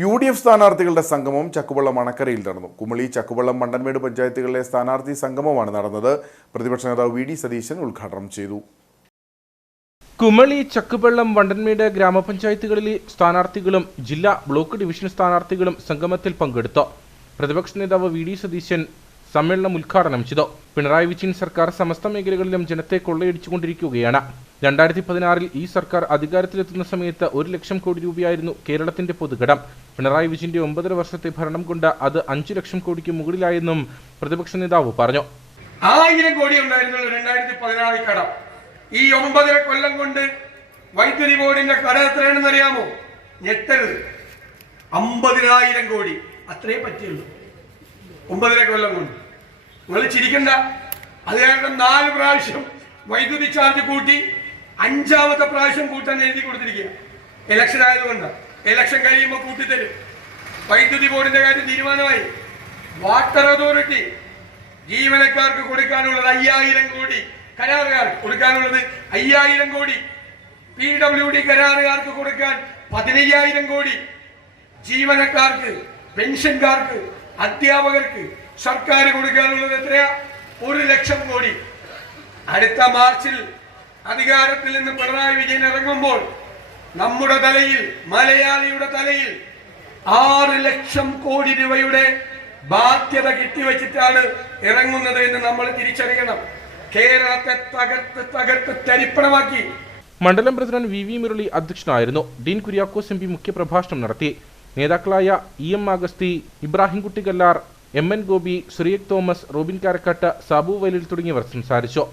U D F സ്ഥാനാർത്ഥികളുടെ സംഗമം ചക്കുവള്ളം അണക്കരയിൽ നടന്നു. കുമളി ചക്കുവള്ളം മണ്ടൻമേട് പഞ്ചായത്തുകളിലെ സ്ഥാനാർത്ഥി സംഗമമാണ് നടന്നത്. പ്രതിപക്ഷ നേതാവ് വി ഡി സതീശൻ ഉദ്ഘാടനം ചെയ്തു. കുമളി ചക്കുവള്ളം വണ്ടൻമേട് ഗ്രാമപഞ്ചായത്തുകളിലെ സ്ഥാനാർത്ഥികളും ജില്ലാ ബ്ലോക്ക് ഡിവിഷൻ സ്ഥാനാർത്ഥികളും സംഗമത്തിൽ പങ്കെടുത്തു. പ്രതിപക്ഷ നേതാവ് വി ഡി സതീശൻ സമ്മേളനം ഉദ്ഘാടനം ചെയ്തു. പിണറായി വിജയൻ സർക്കാർ സമസ്ത മേഖലകളിലും ജനത്തെ കൊള്ളയടിച്ചുകൊണ്ടിരിക്കുകയാണ്. രണ്ടായിരത്തി പതിനാറിൽ ഈ സർക്കാർ അധികാരത്തിലെത്തുന്ന സമയത്ത് ഒരു ലക്ഷം കോടി രൂപയായിരുന്നു കേരളത്തിന്റെ പൊതുകടം പിണറായി വിജയന്റെ ഒമ്പതര വർഷത്തെ ഭരണം കൊണ്ട് അത് അഞ്ചു ലക്ഷം കോടിക്ക് മുകളിലായെന്നും പ്രതിപക്ഷ നേതാവ് പറഞ്ഞു. ആയിരം കോടി ഉണ്ടായിരുന്നുള്ളൂ രണ്ടായിരത്തി പതിനാറിൽ കടം. ഈ ഒമ്പതര കൊല്ലം കൊണ്ട് വൈദ്യുതി ബോർഡിന്റെ കട എത്രയാണെന്ന് അറിയാമോ ഞെട്ടരുത്. അമ്പതിനായിരം കോടി. അത്രേ പറ്റിയുള്ളൂ ഒമ്പതര കൊല്ലം കൊണ്ട്. നിങ്ങൾ ചിരിക്കണ്ട. അതിനായിട്ട് നാല് പ്രാവശ്യം വൈദ്യുതി ചാർജ് കൂട്ടി അഞ്ചാമത്തെ പ്രാവശ്യം കൂട്ടാൻ എഴുതി കൊടുത്തിരിക്കുക. ഇലക്ഷൻ ആയതുകൊണ്ട്. ഇലക്ഷൻ കഴിയുമ്പോൾ കൂട്ടിത്തരും വൈദ്യുതി ബോർഡിന്റെ കാര്യം തീരുമാനമായി. വാട്ടർ അതോറിറ്റി ജീവനക്കാർക്ക് കൊടുക്കാനുള്ളത് അയ്യായിരം കോടി കരാറുകാർക്ക് കൊടുക്കാനുള്ളത് അയ്യായിരം കോടി. പി ഡബ്ല്യു ഡി കരാറുകാർക്ക് കൊടുക്കാൻ പതിനയ്യായിരം കോടി. ജീവനക്കാർക്ക് പെൻഷൻകാർക്ക് അധ്യാപകർക്ക് സർക്കാർ കൊടുക്കാനുള്ളത് എത്രയാ? ഒരു ലക്ഷം കോടി. അടുത്ത മാർച്ചിൽ അധികാരത്തിൽ നിന്ന് പിണറായി വിജയൻ ഇറങ്ങുമ്പോൾ നമ്മുടെ തലയിൽ മലയാളിയുടെ തലയിൽ ആറ് ലക്ഷം കോടി രൂപയുടെ ബാധ്യത കെട്ടിവെച്ചിട്ടാണ് ഇറങ്ങുന്നത് എന്ന് നമ്മൾ തിരിച്ചറിയണം. കേരളത്തെ തകർത്ത് തകർത്ത് തരിപ്പണമാക്കി. മണ്ഡലം പ്രസിഡന്റ് വി വി മുരളി അധ്യക്ഷനായിരുന്നു. ഡീൻ കുര്യാക്കോസ് എം പി മുഖ്യപ്രഭാഷണം നടത്തി. നേതാക്കളായ E M Agasthi Ibrahimkutty Kallar M N Gopi ശ്രീയക് Thomas Robin Karakkad Sabu Vayalil തുടങ്ങിയവർ സംസാരിച്ചു.